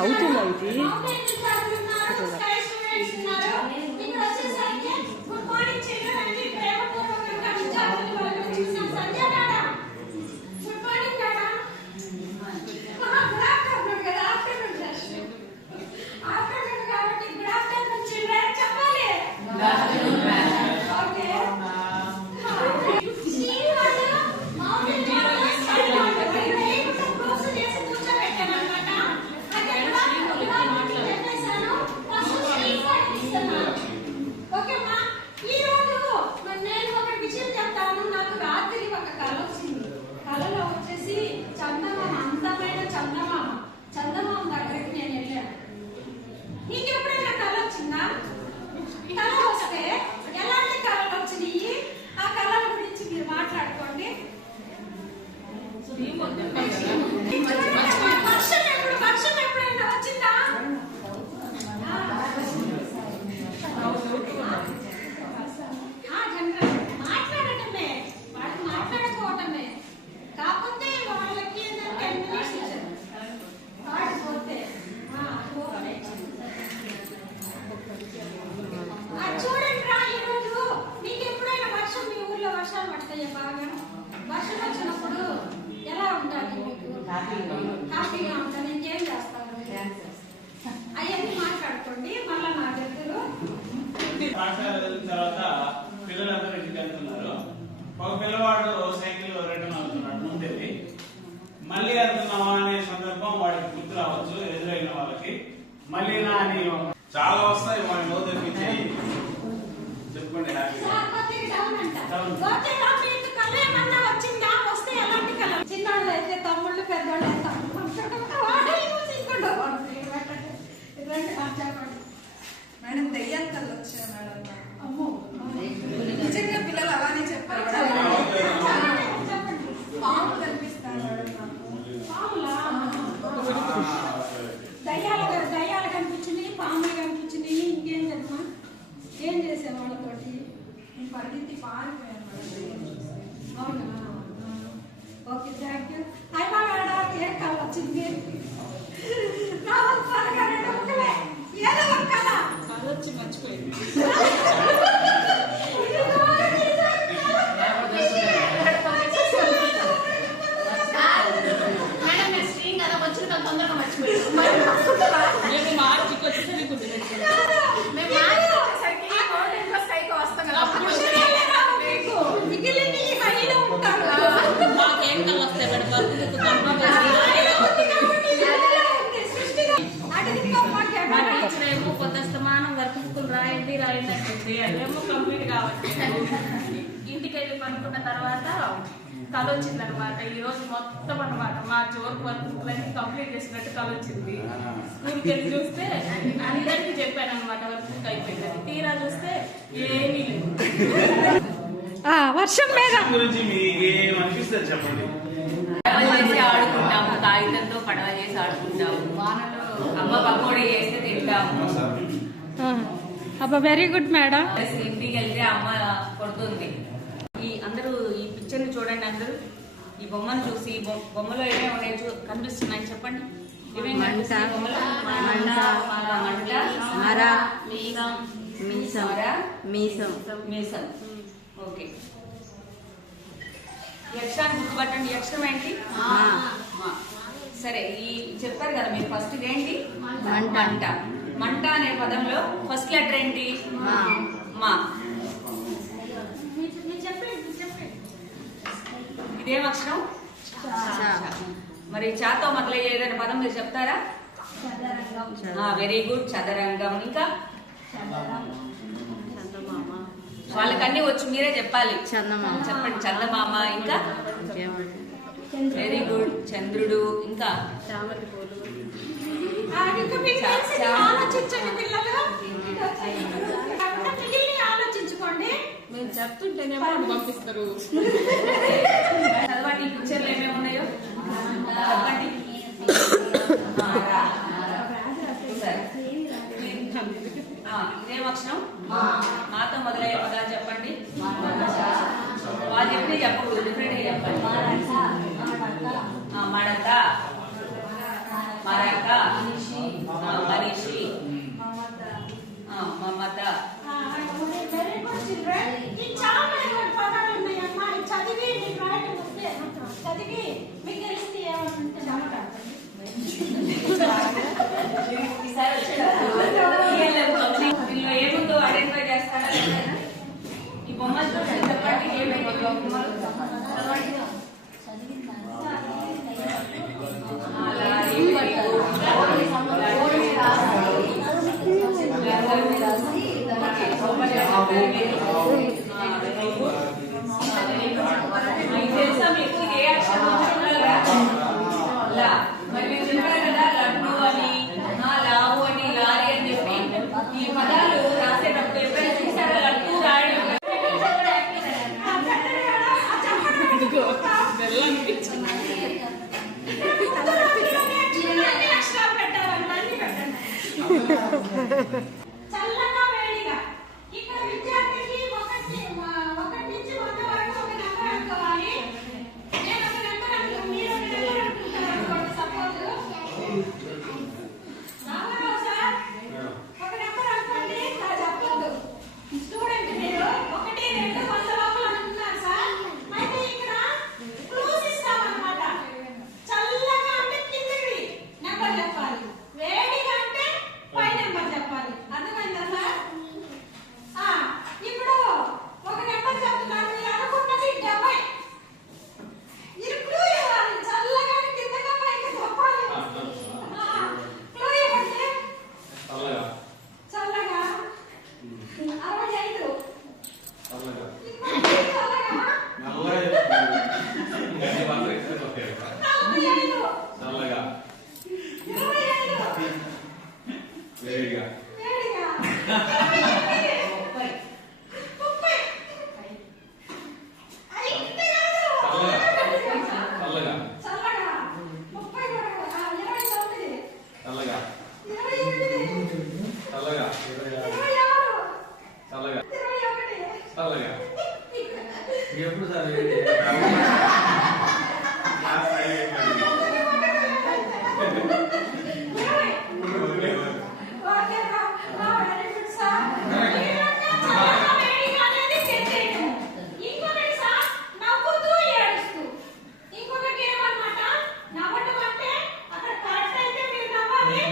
అవుతుందా ఇది? హ్యాపీగా ఉంటాను. ఇంకేం చేస్తాను అవన్నీ మాట్లాడుకోండి. మళ్ళీ నా దగ్గర పాఠశాల తర్వాత పిల్లలందరూ ఇంటికి వెళ్తున్నారు. ఒక పిల్లవాడు సైకిల్ రిటర్న్ అవుతున్నాడు ముందెళ్ళి. మళ్ళీ వెళ్తున్నావా అనే సందర్భం వాడికి గుర్తు రావచ్చు ఎదురైన వాళ్ళకి. మళ్ళీ నా అని చాలా వస్తాయి వాడి నో తెప్పించి చెప్పుకోండి. చిన్నవాళ్ళు అయితే తమ్ముళ్ళు పెద్దవాళ్ళు మేడం దెయ్యాలు కళ్ళు వచ్చాయి మేడం. అమ్మో నిజంగా పిల్లలు అలానే చెప్పారు. పాము కనిపిస్తాను మేడం. దయ్యాలు కనిపించినాయి, పాములు కనిపించినాయి. ఇంకేం చెప్పమా? ఏం చేసే వాళ్ళతోటి పరిగెత్తి పారిపోయాను మేడం. అవునా? Okay, thank you. అయిపోయాడా? ఏ కళ వచ్చింది? ఏదో ఒక కళ వచ్చి మర్చిపోయింది. రాయండి రాయండి అంటే అదేమో కంప్లీట్ కావచ్చు. ఇంటికి వెళ్ళి పనుకున్న తర్వాత కళ వచ్చింది అనమాట. ఈ రోజు మొత్తం అనమాట మా జోరు వర్క్ కంప్లీట్ చేసినట్టు కళ వచ్చింది. స్కూల్కి వెళ్ళి చూస్తే అందరికీ చెప్పాను అనమాట వర్క్ అయిపోయిందని. తీరా చూస్తే ఏమీ లేదు. వర్షం మీద గురించి మీకు ఏమనిపిస్తుంది చెప్పండి. పడవ చేసి ఆడుకుంటాము, కాగితంతో పడవ చేసి ఆడుకుంటాము. వానలో అమ్మ పకోడీ చేస్తే తింటాము. అబ్బా, వెరీ గుడ్ మేడం. ఇంటికి వెళ్తే అమ్మ కొడుతుంది. ఈ అందరూ ఈ పిక్చర్ ని చూడండి. అందరూ ఈ బొమ్మను చూసి బొమ్మలో ఏమేమి ఉన్నాయి కనిపిస్తున్నాయి చెప్పండి. మీసం. ఓకే, ఈ అక్షరాన్ని గుర్తుపట్టండి. ఈ అక్షరం ఏంటి? సరే, ఈ చెప్పారు కదా మీరు ఫస్ట్ ఏంటి? మంట. మంట అనే పదంలో ఫస్ట్ లెటర్ ఏంటి? మా. ఇదేం అక్షరం? మరి చాతో మొదలయ్యే ఏదైనా పదం మీరు చెప్తారా? వెరీ గుడ్, చదరంగం. ఇంకా వాళ్ళకన్నీ వచ్చి మీరే చెప్పాలి. చెప్పండి. చందమామ. ఇంకా వెరీ గుడ్, చంద్రుడు. ఇంకా ఆలోచించండి పిల్లలు, ఆలోచించుకోండి. మేము చెప్తుంటేనే పంపిస్తారు. చదవండి. ఈ పిక్చర్లు ఏమేమి ఉన్నాయో చెప్పండి. ఇదేం అక్షరం? మాతో మొదలయ్యే పదాలు చెప్పండి. వాళ్ళు చెప్పి చెప్పకూడదు, డిఫరెంట్ గా చెప్పండి. మడత, మరక, మనీషి మమత. మమత వెరీ గుడ్ చిల్డ్రన్. ఈ చాలా పదాలు ఉన్నాయమ్మా. ఇది చదివి మీకు రాయటం వస్తే చదివి మీకు తెలిస్తే ఏమంటుంటే చెప్తా. వీళ్ళు ఏముందో ఐడెంటిఫై చేస్తారా? ఈ బొమ్మలతో చెప్పండి ఏమేమి బొమ్మలు. తెలుసా మీకు ఏ అక్షరం మరి మీరు చెప్పారు కదా లడ్డు అని లావు అని లారీ అని చెప్పి ఈ పదాలు రాసేటప్పుడు ఎప్పుడైనా చూసారా? లడ్డు రాయడం చల్లగా వేడిగా. ఇక్కడ విద్యార్థికి ఒకటి నుంచి 100 వరకు ఒక నెంబర్ అనుకోవాలి. నేను ఒక నెంబర్ అనుకో, మీరు ఒక నెంబర్ అనుకుంటారు అనుకోండి. సపోజ్ రామారావు సార్ ఒక నెంబర్ అనుకోండి. చెప్పొద్దు. స్టూడెంట్ మీరు 1, 2, 100 లోపల అనుకున్నారు సార్. అయితే ఇక్కడ క్లూస్ ఇస్తామన్నమాట. చల్లగా అంటే కిందకి నెంబర్ చెప్పాలి, వేడిగా అంటే పై నెంబర్ చెప్పాలి. అర్థమైందా సార్? ఇప్పుడు ఒక నెంబర్ చెప్తున్నాను. మీరు అనుకున్నది 70. మీరు క్లూ ఇవ్వాలి. చల్లగా కిందగా పైకి చెప్పాలి. క్లూ ఇవ్వండి. చల్లగా 65. చల్లగా 45. 25. వేడిగా 30. ఎప్పుడు సార్ ఇంకొకటి ఏమన్నమాట, నవ్వటం అంటే అక్కడ కరెక్ట్ అయితే మీరు నవ్వాలి,